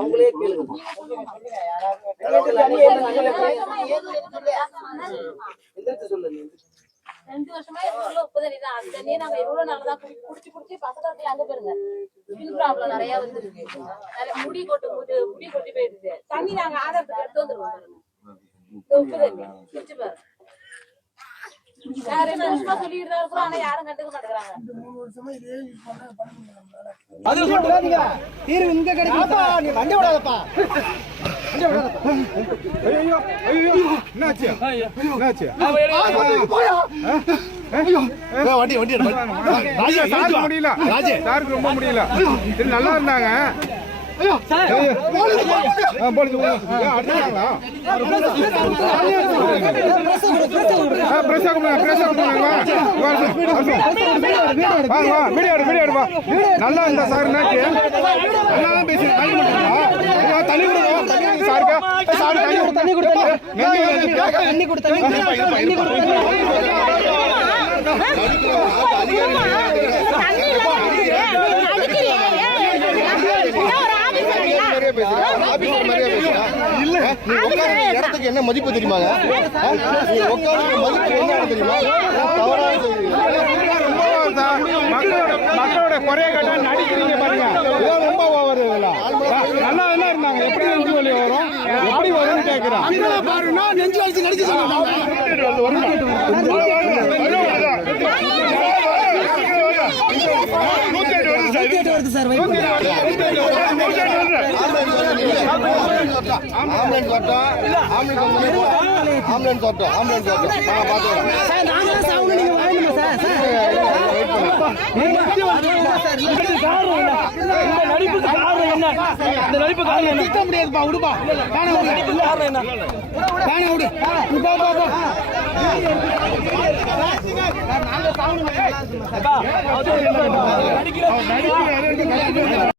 அவங்களே கேளுங்க. சொல்லுங்க. 2 வருஷமா ஊர்ல உப்பு தண்ணி தான். அந்த தண்ணியை நாங்க எவ்வளவு நல்லதா குடிச்சு பசங்க அங்க போயிருங்க. ஸ்கின் ப்ராப்ளம் நிறைய வந்துருக்கு. முடி கொட்டி போயிடுது. தண்ணி நாங்க ஆதாரத்துக்கு எடுத்து வந்துருவோம் பாருங்க. உப்பு தண்ணி குடிச்சு பாருங்க. நான் 2 வருஷமா சொல்லிட்டு தான் இருக்கிறோம். ஆனா யாரும் கண்டுக்க மாட்டேங்கிறாங்க. அது சொல்றாதீங்க. தீர்வு இங்க கிடைக்குதா? நீ வண்டி விடாதப்பா. ஐயோ என்னாச்சு? என்னாச்சு? வண்டி முடியல. சாருக்கு ரொம்ப முடியல. நல்லா இருந்தாங்க. நல்லா இருந்தா சார் என்னாச்சு? நல்லா தான் பேசி தண்ணி இடத்துக்கு என்ன மதிப்பு தெரியுமாங்க? மக்களோட குறைய கேட்டா நடிக்கிறீங்க பாருங்க. ரொம்ப ஓவர். நல்லா இருந்தாங்க. எப்படி நெஞ்சு வலி வரும்? எப்படி வரும்னு கேட்கிறேன் பாருங்க. நெஞ்சு வலிச்சு நடிக்க முடியாதுப்பா. விடுப்பா. விடு.